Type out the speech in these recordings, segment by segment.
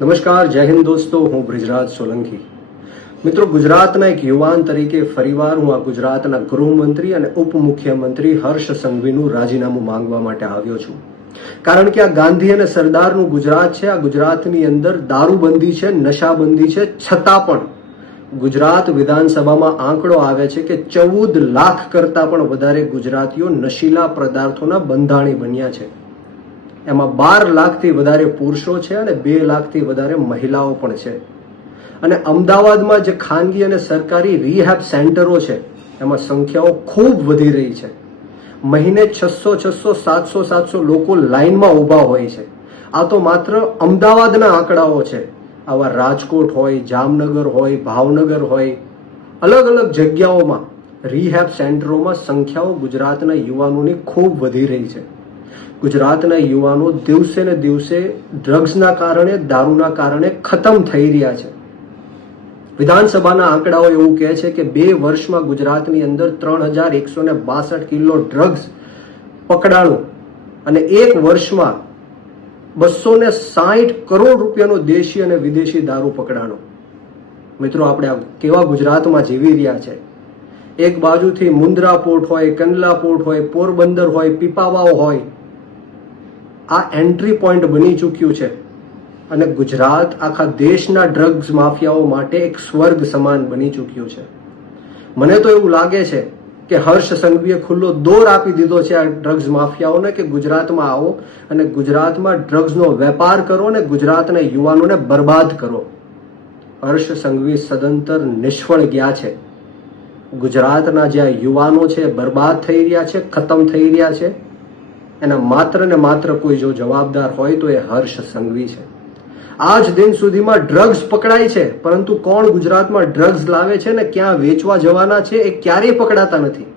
નમસ્કાર, જય હિન્દ દોસ્તો. હું બ્રિજરાજ સોલંકી. મિત્રો, ગુજરાતના એક યુવાન તરીકે ફરીવાર હું આ ગુજરાતના ગૃહમંત્રી અને ઉપમુખ્યમંત્રી હર્ષ સંઘવીનું રાજીનામું માંગવા માટે આવ્યો છું. કારણ કે આ ગાંધી અને સરદારનું ગુજરાત છે. આ ગુજરાતની અંદર દારૂબંધી છે, નશાબંધી છે, છતાં પણ ગુજરાત વિધાનસભામાં આંકડો આવે છે કે 14 લાખ કરતાં પણ વધારે ગુજરાતીઓ નશીલા પદાર્થોના બંધાણી બન્યા છે. એમાં 12 લાખથી વધારે પુરુષો છે અને 2 લાખથી વધારે મહિલાઓ પણ છે. અને અમદાવાદમાં જે ખાનગી અને સરકારી રિહેબ સેન્ટરો છે એમાં સંખ્યાઓ ખૂબ વધી રહી છે. મહિને 600 700 લોકો લાઈનમાં ઊભા હોય છે. આ તો માત્ર અમદાવાદના આંકડાઓ છે. આવા રાજકોટ હોય, જામનગર હોય, ભાવનગર હોય, અલગ અલગ જગ્યાઓમાં રિહેબ સેન્ટરોમાં સંખ્યાઓ ગુજરાતના યુવાનોની ખૂબ વધી રહી છે. ગુજરાતના યુવાનો દિવસે ને દિવસે ડ્રગ્સના કારણે, દારૂના કારણે ખતમ થઈ રહ્યા છે. વિધાનસભાના આંકડાઓ એવું કહે છે કે 2 વર્ષમાં ગુજરાતની અંદર 3162 કિલો ડ્રગ્સ પકડાણું અને 1 વર્ષમાં 260 કરોડ રૂપિયાનો દેશી અને વિદેશી દારૂ પકડાણો. મિત્રો, આપણે કેવા ગુજરાતમાં જીવી રહ્યા છે. એક બાજુથી મુન્દ્રા પોર્ટ હોય, કંડલા પોર્ટ હોય, પોરબંદર હોય, પીપાવાવ હોય, આ એન્ટ્રી પોઈન્ટ બની ચૂક્યું છે. અને ગુજરાત આખા દેશના ડ્રગ્સ માફિયાઓ માટે એક સ્વર્ગ સમાન બની ચૂક્યું છે. મને તો એવું લાગે છે કે હર્ષ સંઘવીએ ખુલ્લો દોર આપી દીધો છે આ ડ્રગ્સ માફિયાઓને કે ગુજરાતમાં આવો અને ગુજરાતમાં ડ્રગ્સનો વેપાર કરો અને ગુજરાતના યુવાનોને બરબાદ કરો. હર્ષ સંઘવી સદંતર નિષ્ફળ ગયા છે. ગુજરાતના જે યુવાનો છે બરબાદ થઈ રહ્યા છે, ખતમ થઈ રહ્યા છે. એના માત્ર ને માત્ર કોઈ જો જવાબદાર હોય તો એ હર્ષ સંઘવી છે. આજ દિન સુધીમાં ડ્રગ્સ પકડાય છે, પરંતુ કોણ ગુજરાતમાં ડ્રગ્સ લાવે છે ને ક્યાં વેચવા જવાના છે એ ક્યારેય પકડાતા નથી.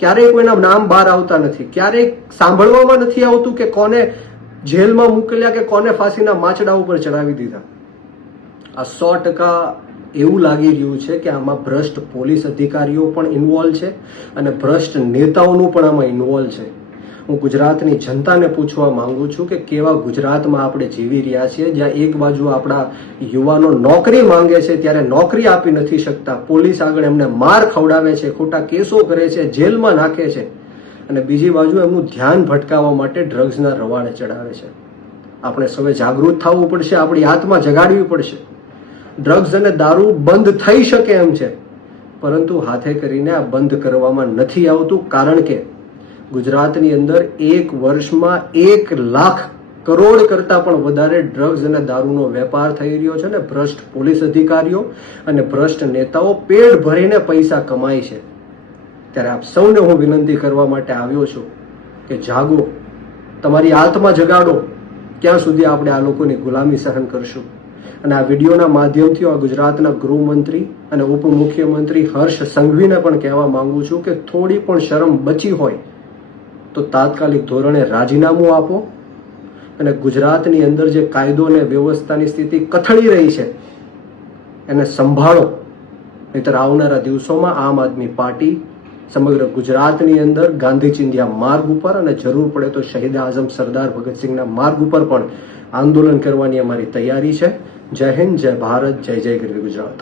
ક્યારેય કોઈના નામ બહાર આવતા નથી. ક્યારેય સાંભળવામાં નથી આવતું કે કોને જેલમાં મોકલ્યા કે કોને ફાંસીના માચડા ઉપર ચડાવી દીધા. આ 100% એવું લાગી રહ્યું છે કે આમાં ભ્રષ્ટ પોલીસ અધિકારીઓ પણ ઇન્વોલ્વ છે અને ભ્રષ્ટ નેતાઓનું પણ આમાં ઇન્વોલ્વ છે. હું ગુજરાતની જનતાને પૂછવા માંગુ છું કે કેવા ગુજરાતમાં આપણે જીવી રહ્યા છીએ, જ્યાં એક બાજુ આપણા યુવાનો નોકરી માંગે છે ત્યારે નોકરી આપી નથી શકતા, પોલીસ આગળ એમને માર ખવડાવે છે, ખોટા કેસો કરે છે, જેલમાં નાખે છે, અને બીજી બાજુ એમનું ધ્યાન ભટકાવવા માટે ડ્રગ્સના રવાડે ચડાવે છે. આપણે સૌએ જાગૃત થવું પડશે, આપણી આત્મા જગાડવી પડશે. ડ્રગ્સ અને દારૂ બંધ થઈ શકે એમ છે, પરંતુ હાથે કરીને આ બંધ કરવામાં નથી આવતું. કારણ કે ગુજરાતની અંદર 1 વર્ષમાં 1 લાખ કરોડ કરતાં પણ વધારે ડ્રગ્સ અને દારૂનો વેપાર થઈ રહ્યો છે અને ભ્રષ્ટ પોલીસ અધિકારીઓ અને ભ્રષ્ટ નેતાઓ પેટ ભરીને પૈસા કમાય છે. ત્યારે આપ સૌને હું વિનંતી કરવા માટે આવ્યો છું કે જાગો, તમારી આત્મા જગાડો. ક્યાં સુધી આપણે આ લોકોની ગુલામી સહન કરશું? અને આ વિડીયોના માધ્યમથી આ ગુજરાતના ગૃહમંત્રી અને ઉપમુખ્યમંત્રી હર્ષ સંઘવીને પણ કહેવા માંગુ છું કે થોડી પણ શરમ બચી હોય તો તાત્કાલિક ધોરણે રાજીનામું આપો અને ગુજરાતની અંદર જે કાયદો અને વ્યવસ્થાની સ્થિતિ કથળી રહી છે એને સંભાળો. નહીતર આવનારા દિવસોમાં આમ આદમી પાર્ટી સમગ્ર ગુજરાતની અંદર ગાંધી ચિંધ્યા માર્ગ ઉપર અને જરૂર પડે તો શહીદ આઝમ સરદાર ભગતસિંહના માર્ગ ઉપર પણ આંદોલન કરવાની અમારી તૈયારી છે. જય હિન્દ, જય ભારત, જય જય ગરવી ગુજરાત.